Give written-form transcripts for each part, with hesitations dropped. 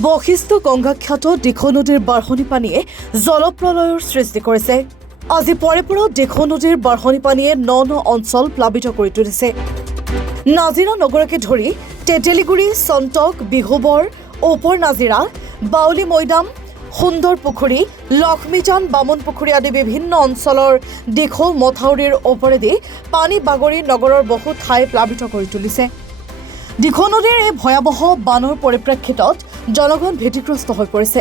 বশিষ্ঠ গংগাখ্যাত দিখৌ নদীৰ বাঢ়নি পানীয়ে জলপ্ৰলয়ৰ সৃষ্টি কৰিছে। আজি পৰিপুৰত দিখৌ নদীৰ বাঢ়নি পানীয়ে ন অঞ্চল প্লাবিত কৰি তুলিছে। নাজিৰা নগৰকে ধৰি তেতেলিগুৰি, চন্তক, বিহুবৰ, ওপৰ নাজিৰা, বাউলী মৈদাম, সুন্দৰ পুখুৰী, লক্ষ্মীজান, বামুণ পুখুৰী আদি বিভিন্ন অঞ্চলৰ দিখৌ মথাউৰিৰ ওপৰেদি পানী বাগৰি নগৰৰ বহু ঠাই প্লাবিত কৰি তুলিছে। দিখৌ নদীৰ এই ভয়াৱহ বানৰ পৰিপ্ৰেক্ষিতত জনগণ ভীতিগ্ৰস্ত হৈ পৰিছে।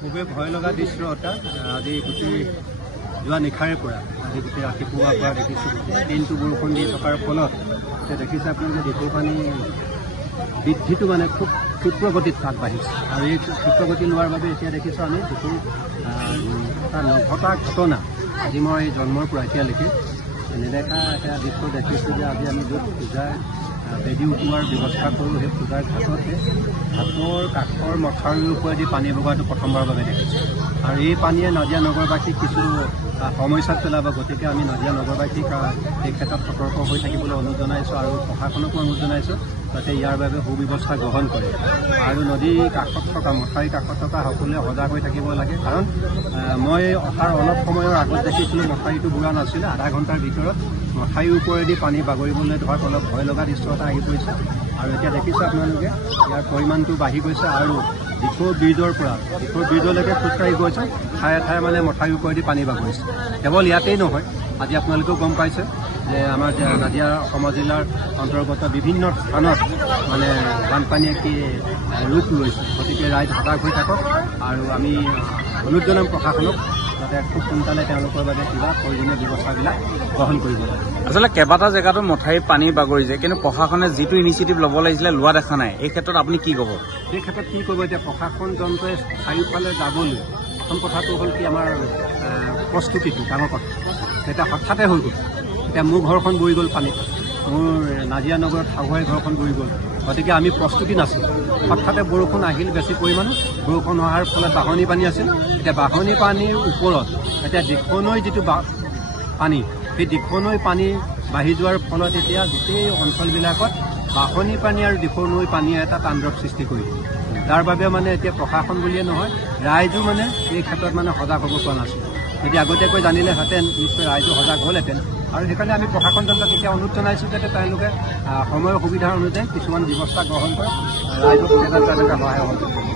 খুবেই ভয় লগা দৃশ্য এটা। আজি গোটেই যোৱা নিশাৰে পৰা আজি গোটেই ৰাতিপুৱাৰ পৰা দেখিছোঁ দিনটো বৰষুণ দি থকাৰ ফলত এতিয়া দেখিছে আপোনালোকে দিখৌ পানী বৃদ্ধিটো মানে খুব ক্ষিপ্ৰগতিত আগবাঢ়িছে আৰু এই ক্ষিপ্ৰগতি লোৱাৰ বাবে এতিয়া দেখিছোঁ আমি দিখৌ এটা নঘটা ঘটনা আজি মই জন্মৰ পৰা এতিয়ালৈকে নেদেখা এটা দৃশ্য দেখিছোঁ যে আজি আমি য'ত পূজাৰ বেদী উঠোৱাৰ ব্যৱস্থা কৰোঁ সেই পূজাৰ ঘাটতে ঘাটৰ কাষৰ মথাউৰিৰ ওপৰেদি পানী বগাটো প্ৰথমবাৰৰ বাবে দেখিছোঁ আৰু এই পানীয়ে নাজিৰা নগৰবাসীক কিছু সমস্যাত পেলাব। গতিকে আমি নাজিৰা নগৰবাসীক এই ক্ষেত্ৰত সতৰ্ক হৈ থাকিবলৈ অনুৰোধ জনাইছোঁ আৰু প্ৰশাসনকো অনুৰোধ জনাইছোঁ যাতে ইয়াৰ বাবে সুব্যৱস্থা গ্ৰহণ কৰে আৰু নদীৰ কাষত থকা মথাউৰিৰ কাষত থকা সকলোৱে সজাগ হৈ থাকিব লাগে। কাৰণ মই অহাৰ অলপ সময়ৰ আগত দেখিছিলোঁ মথাউৰিটো বুঢ়া নাছিলে, আধা ঘণ্টাৰ ভিতৰত মথাউৰিৰ ওপৰেদি পানী বাগৰিবলৈ ধৰাত অলপ ভয় লগা দৃশ্য এটা আহি পৰিছে আৰু এতিয়া দেখিছোঁ আপোনালোকে ইয়াৰ পৰিমাণটো বাঢ়ি গৈছে আৰু দিখৌ ব্ৰিজৰ পৰা দিখৌ ব্ৰিজলৈকে খোজকাঢ়ি গৈছে, ঠায়ে ঠায়ে মানে মথাউৰিৰ ওপৰেদি পানী বাগৰিছে। কেৱল ইয়াতেই নহয়, আজি আপোনালোকেও গম পাইছে যে আমাৰ নাজিৰা অসম জিলাৰ অন্তৰ্গত বিভিন্ন স্থানত মানে বানপানীয়ে কি ৰূপ লৈছে। গতিকে ৰাইজ সজাগ হৈ থাকক আৰু আমি অনুৰোধ জনাম প্ৰশাসনক যাতে খুব সোনকালে তেওঁলোকৰ বাবে কিবা প্ৰয়োজনীয় ব্যৱস্থাবিলাক গ্ৰহণ কৰিব লাগে। আচলতে কেইবাটা জেগাতো মথাউৰিত পানী বাগৰিছে, কিন্তু প্ৰশাসনে যিটো ইনিচিয়েটিভ ল'ব লাগিছিলে লোৱা দেখা নাই। এই ক্ষেত্ৰত আপুনি কি ক'ব? এই ক্ষেত্ৰত কি ক'ব? এতিয়া প্ৰশাসন যন্ত্ৰই চাৰিওফালে যাবলৈ প্ৰথম কথাটো হ'ল কি আমাৰ প্ৰস্তুতিটো ডাঙৰ কথা। এতিয়া হঠাতে হৈ গ'ল, এতিয়া মোৰ ঘৰখন বৈ গ'ল পানীত, মোৰ নাজিৰা নগৰত শাহুৱাই ঘৰখন বৈ গ'ল। গতিকে আমি প্ৰস্তুতি নাছিলোঁ। হঠাতে বৰষুণ আহিল বেছি পৰিমাণত, বৰষুণ অহাৰ ফলত বাঢ়নি পানী আছিল। এতিয়া বাঢ়নি পানীৰ ওপৰত এতিয়া দিখৌ নৈৰ যিটো পানী, সেই দিখৌ নৈৰ পানী বাঢ়ি যোৱাৰ ফলত এতিয়া গোটেই অঞ্চলবিলাকত বাঢ়নি পানী আৰু দিখৌ নৈৰ পানীয়ে এটা তাণ্ডৱ সৃষ্টি কৰিছে। তাৰ বাবে মানে এতিয়া প্ৰশাসন বুলিয়ে নহয়, ৰাইজো মানে এই ক্ষেত্ৰত মানে সজাগ হ'ব পৰা নাছিল। যদি আগতীয়াকৈ জানিলেহেঁতেন নিশ্চয় ৰাইজো সজাগ হ'লহেঁতেন আৰু সেইকাৰণে আমি প্ৰশাসন যন্ত্ৰক এতিয়া অনুৰোধ জনাইছোঁ যাতে তেওঁলোকে সময়ৰ সুবিধাৰ অনুযায়ী কিছুমান ব্যৱস্থা গ্ৰহণ কৰে, ৰাইজক তেওঁলোকে সহায় সহযোগ কৰিব।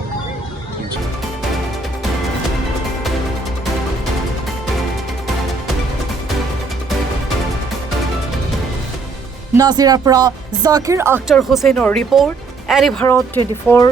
নাজিৰাৰ পৰা জাকিৰ আখতাৰ হুছেইনৰ ৰিপৰ্ট, এনি ভাৰত 24।